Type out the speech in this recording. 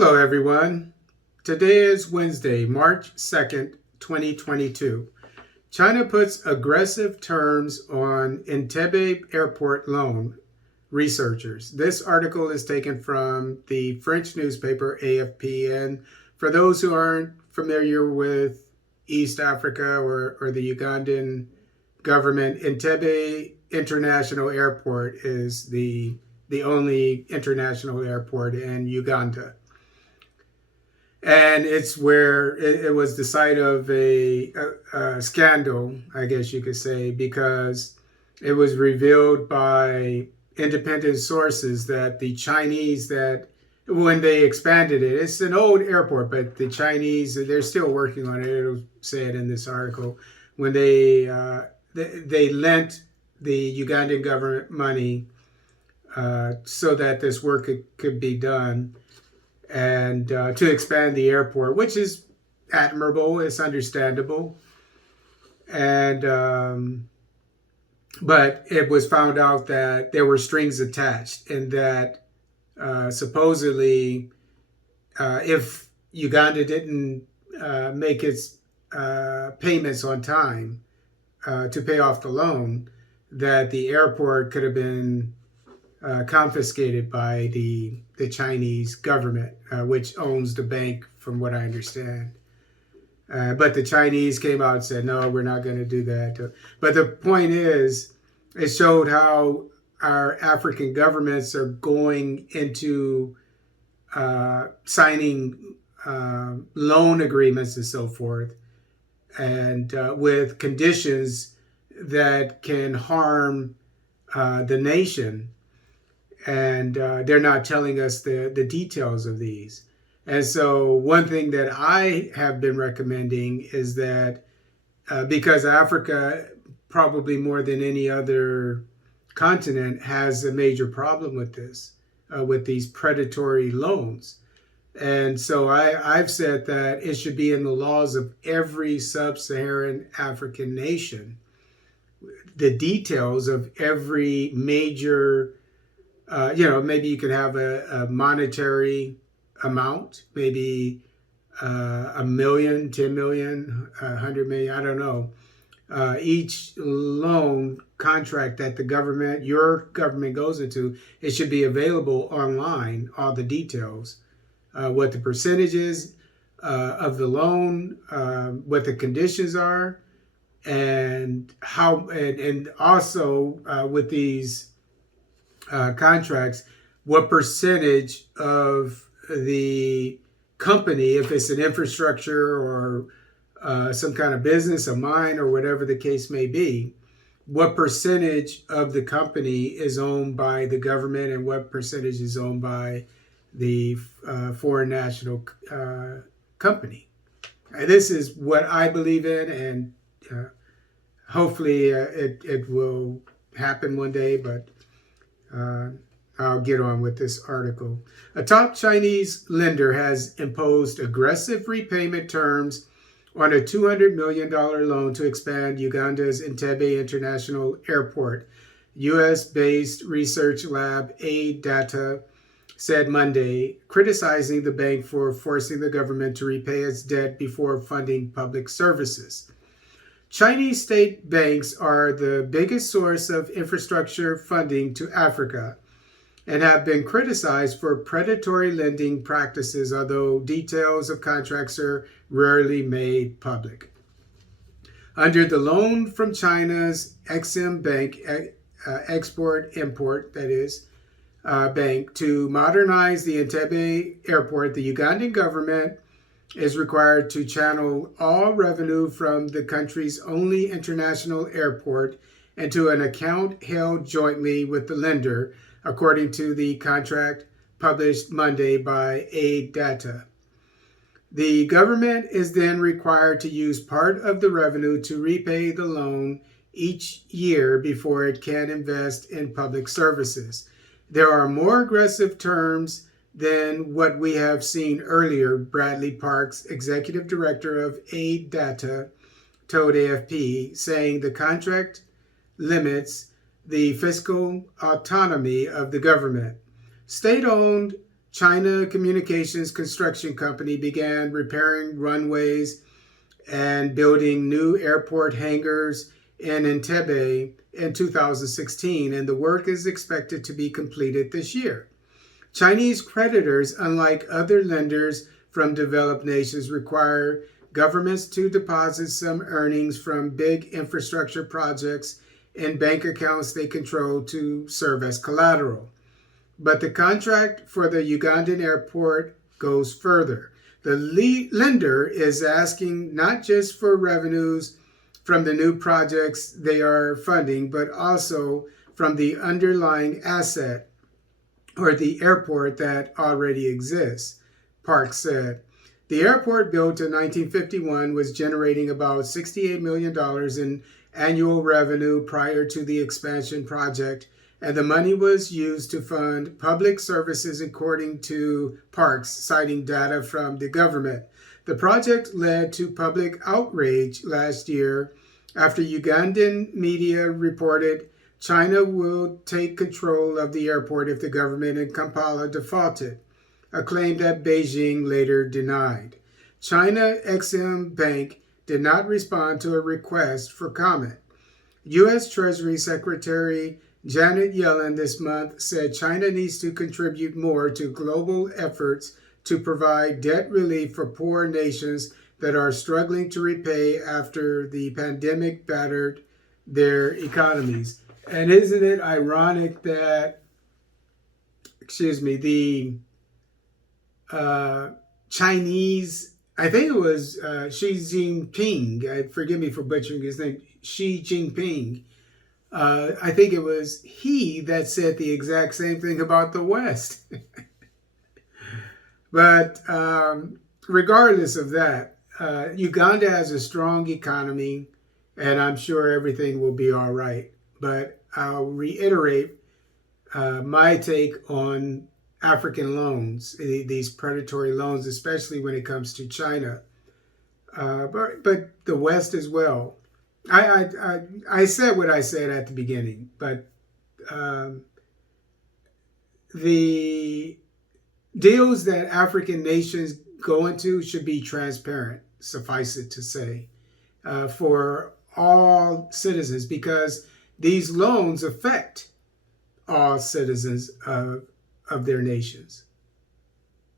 Hello, everyone. Today is Wednesday, March 2nd, 2022. China puts aggressive terms on Entebe Airport loan, researchers. This article is taken from the French newspaper AFP. And for those who aren't familiar with East Africa or the Ugandan government, Entebe International Airport is the only international airport in Uganda. And it's where it was the site of a scandal, I guess you could say, because it was revealed by independent sources that the Chinese, that when they expanded it, it's an old airport, but the Chinese, they're still working on it. It'll say it in this article. When they lent the Ugandan government money so that this work could be done, and to expand the airport, which is admirable, it's understandable. And but it was found out that there were strings attached, and that supposedly if Uganda didn't make its payments on time to pay off the loan, that the airport could have been confiscated by the Chinese government, which owns the bank, from what I understand. But the Chinese came out and said, no, we're not going to do that. But the point is, it showed how our African governments are going into signing loan agreements and so forth, and with conditions that can harm the nation. And they're not telling us the details of these. And so one thing that I have been recommending is that because Africa, probably more than any other continent, has a major problem with this, with these predatory loans. And so I've said that it should be in the laws of every sub-Saharan African nation, the details of every major maybe you could have a monetary amount, maybe $1 million, 10 million, 100 million, I don't know. Each loan contract that your government goes into, it should be available online, all the details, what the percentage is of the loan, what the conditions are, and how, and also with these contracts, what percentage of the company, if it's an infrastructure or some kind of business, a mine, or whatever the case may be, what percentage of the company is owned by the government and what percentage is owned by the foreign national company. And this is what I believe in, and hopefully it will happen one day, but I'll get on with this article. A top Chinese lender has imposed aggressive repayment terms on a $200 million loan to expand Uganda's Entebe International Airport. U.S.-based research lab A-Data said Monday, criticizing the bank for forcing the government to repay its debt before funding public services. Chinese state banks are the biggest source of infrastructure funding to Africa and have been criticized for predatory lending practices, although details of contracts are rarely made public. Under the loan from China's Exim Bank, Export-Import, that is, bank, to modernize the Entebbe Airport, the Ugandan government is required to channel all revenue from the country's only international airport into an account held jointly with the lender, according to the contract published Monday by A-Data. The government is then required to use part of the revenue to repay the loan each year before it can invest in public services. There are more aggressive terms than what we have seen earlier, Bradley Parks, executive director of A-Data, told AFP, saying the contract limits the fiscal autonomy of the government. State-owned China Communications Construction Company began repairing runways and building new airport hangars in Entebe in 2016, and the work is expected to be completed this year. Chinese creditors, unlike other lenders from developed nations, require governments to deposit some earnings from big infrastructure projects in bank accounts they control to serve as collateral. But the contract for the Ugandan airport goes further. The lender is asking not just for revenues from the new projects they are funding, but also from the underlying asset or the airport that already exists, Park said. The airport, built in 1951, was generating about $68 million in annual revenue prior to the expansion project, and the money was used to fund public services according to Parks, citing data from the government. The project led to public outrage last year after Ugandan media reported China will take control of the airport if the government in Kampala defaulted, a claim that Beijing later denied. China Exim Bank did not respond to a request for comment. U.S. Treasury Secretary Janet Yellen this month said China needs to contribute more to global efforts to provide debt relief for poor nations that are struggling to repay after the pandemic battered their economies. And isn't it ironic that, the Chinese, I think it was Xi Jinping, forgive me for butchering his name, Xi Jinping, I think it was he that said the exact same thing about the West. But regardless of that, Uganda has a strong economy, and I'm sure everything will be all right. But I'll reiterate my take on African loans, these predatory loans, especially when it comes to China, but the West as well. I said what I said at the beginning, but the deals that African nations go into should be transparent, suffice it to say, for all citizens, because these loans affect all citizens of their nations.